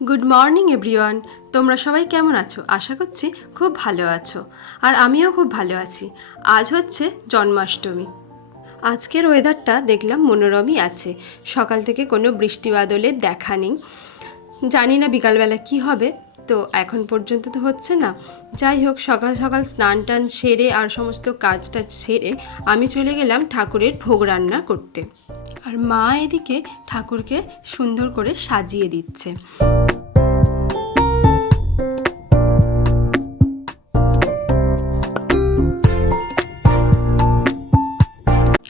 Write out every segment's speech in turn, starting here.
Good morning everyone তোমরা সবাই কেমন আছো? আশা করছি খুব ভালো আছো। আর আমিও খুব ভালো আছি। আজ হচ্ছে জন্মাষ্টমী। আজকের ওয়েদারটা দেখলাম মনোরমই আছে। সকাল থেকে কোনো বৃষ্টি বাদলের দেখা নেই। জানি না বিকালবেলা কি হবে। তো এখন পর্যন্ত তো হচ্ছে না। যাই হোক, সকাল সকাল স্নান টান সেরে আর সমস্ত কাজটা সেরে আমি চলে গেলাম ঠাকুরের ভোগ রান্না করতে। আর মা এদিকে ঠাকুরকে সুন্দর করে সাজিয়ে দিচ্ছে।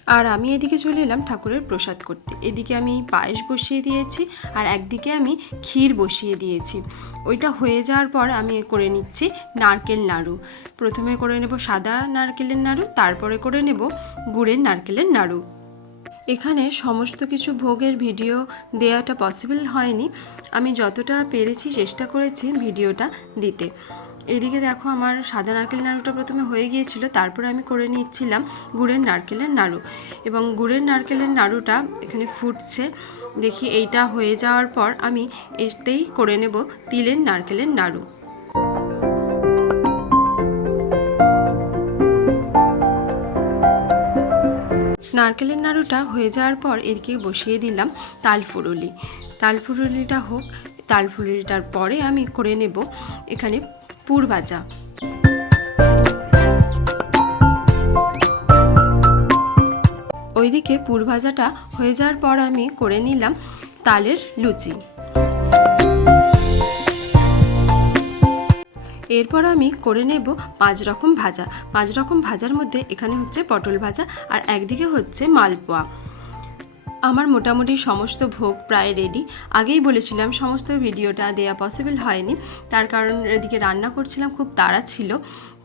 আর আমি এদিকে চলে এলাম ঠাকুরের প্রসাদ করতে। এদিকে আমি পায়েস বসিয়ে দিয়েছি আর একদিকে আমি ক্ষীর বসিয়ে দিয়েছি। ওইটা হয়ে যাওয়ার পর আমি করে নিচ্ছি নারকেল নাড়ু। প্রথমে করে নেব সাদা নারকেলের নাড়ু, তারপরে করে নেব গুড়ের নারকেলের নাড়ু। এখানে সমস্ত কিছু ভোগের ভিডিও দেওয়াটা পসিবল হয়নি। আমি যতটা পেরেছি চেষ্টা করেছি ভিডিওটা দিতে। এদিকে দেখো আমার সাদা নারকেল নাড়ুটা প্রথমে হয়ে গিয়েছিল, তারপরে আমি করে নিচ্ছিলাম গুড়ের নারকেলের নাড়ু। এবং গুড়ের নারকেলের নাড়ুটা এখানে ফুটছে, দেখি এইটা হয়ে যাওয়ার পর আমি এতেই করে নেব তিলের নারকেলের নাড়ু। নারকেলের নাড়ুটা হয়ে যাওয়ার পর এদিকে বসিয়ে দিলাম তালফুরুলি তালফুরুলিটা হোক তালফুরুলিটার পরে আমি করে নেব এখানে পুর ভাজা ওইদিকে পুর ভাজাটা হয়ে যাওয়ার পর আমি করে নিলাম তালের লুচি। এরপর আমি করে নেব পাঁচ রকম ভাজা। পাঁচ রকম ভাজার মধ্যে এখানে হচ্ছে পটল ভাজা আর একদিকে হচ্ছে মালপোয়া। আমার মোটামুটি সমস্ত ভোগ প্রায় রেডি আগেই বলেছিলাম, সমস্ত ভিডিওটা দেয়া পসিবল হয়নি। তার কারণ এদিকে রান্না করছিলাম, খুব তাড়া ছিল,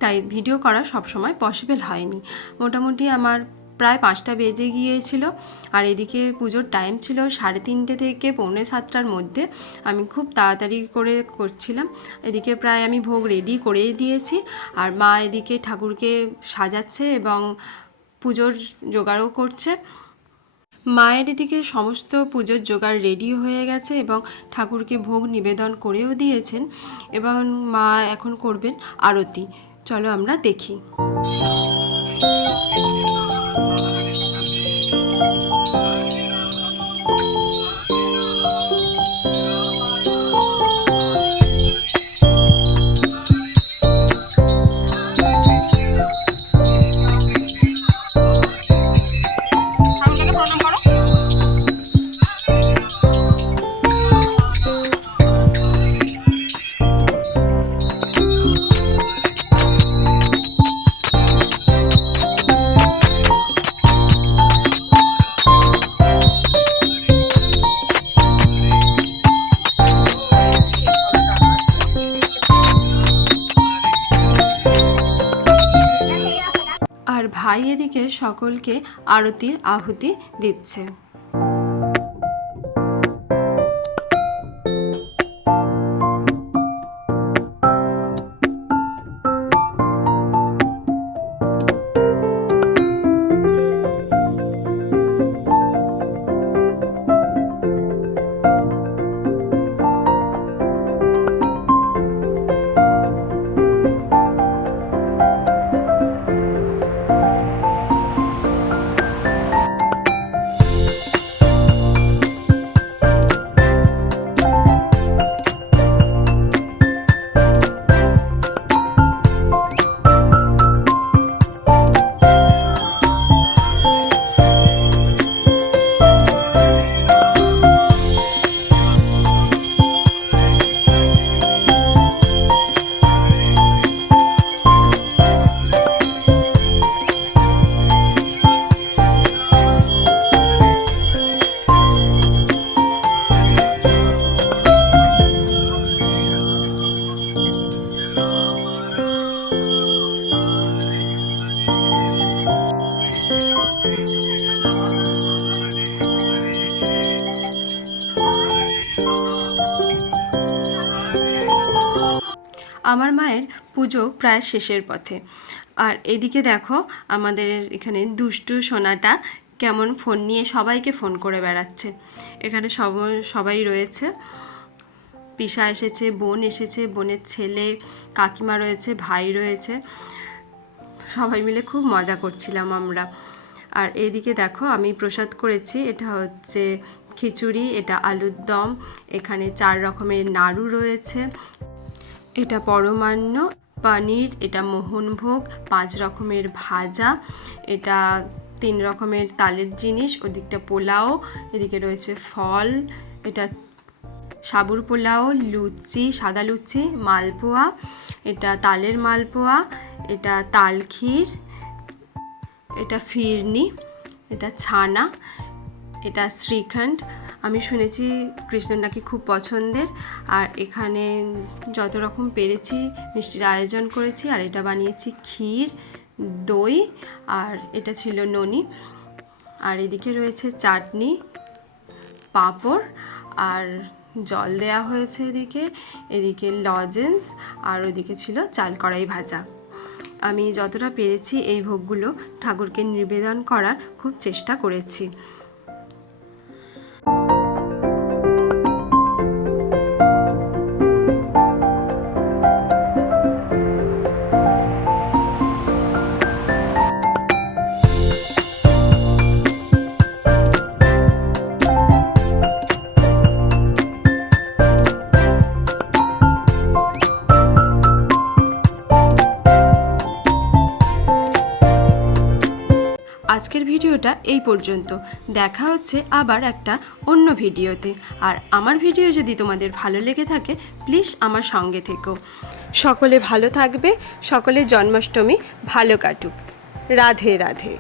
তাই ভিডিও করা সবসময় পসিবল হয়নি। মোটামুটি আমার প্রায় পাঁচটা বেজে গিয়েছিল, আর এদিকে পুজোর টাইম ছিল সাড়ে তিনটে থেকে পৌনে সাতটার মধ্যে। আমি খুব তাড়াতাড়ি করে করছিলাম। এদিকে প্রায় আমি ভোগ রেডি করে দিয়েছি, আর মা এদিকে ঠাকুরকে সাজাচ্ছে এবং পুজোর জোগাড়ও করছে। মায়ের দিকে সমস্ত পুজোর জোগাড় রেডি হয়ে গেছে এবং ঠাকুরকে ভোগ নিবেদন করেও দিয়েছেন এবং মা এখন করবেন আরতি। চলো আমরা দেখি। ভাই এদিকে সকলকে আরতির আহুতি দিচ্ছে। আমার মায়ের পুজো প্রায় শেষের পথে। আর এদিকে দেখো, আমাদের এখানে দুষ্টু সোনাটা কেমন ফোন নিয়ে সবাইকে ফোন করে বেড়াচ্ছে। এখানে সব, সবাই রয়েছে। পিসা এসেছে, বোন এসেছে, বোনের ছেলে, কাকিমা রয়েছে, ভাই রয়েছে। সবাই মিলে খুব মজা করছিলাম আমরা। আর এদিকে দেখো, আমি প্রসাদ করেছি, এটা হচ্ছে খিচুড়ি, এটা আলুর দম, এখানে চার রকমের নাড়ু রয়েছে। এটা পরমান্ন, পনির, এটা মোহনভোগ পাঁচ রকমের ভাজা, এটা তিন রকমের তালের জিনিস, ওদিকটা পোলাও, এদিকে রয়েছে ফল, এটা সাবুর পোলাও, লুচি, সাদা লুচি, মালপোয়া, এটা তালের মালপোয়া, এটা তাল ক্ষীর, এটা ফিরনি, এটা ছানা এটা শ্রীখণ্ড। আমি শুনেছি কৃষ্ণের নাকি খুব পছন্দের। আর এখানে যত রকম পেরেছি, মিষ্টির আয়োজন করেছি, আর এটা বানিয়েছি ক্ষীর, দই, আর এটা ছিল ননি। আর এদিকে রয়েছে চাটনি, পাঁপড়, আর জল দেয়া হয়েছে এদিকে। এদিকে লজেন্স, আর ওদিকে ছিল চাল কড়াই ভাজা। আমি যতটা পেরেছি এই ভোগগুলো ঠাকুরকে নিবেদন করার খুব চেষ্টা করেছি। ভিডিওটা এই পর্যন্ত। দেখা হচ্ছে আবার একটা অন্য ভিডিওতে। আর আমার ভিডিও যদি তোমাদের ভালো লেগে থাকে প্লিজ আমার সঙ্গে থেকো। সকলে ভালো থাকবে সকলে জন্মাষ্টমী ভালো কাটুক। রাধে রাধে।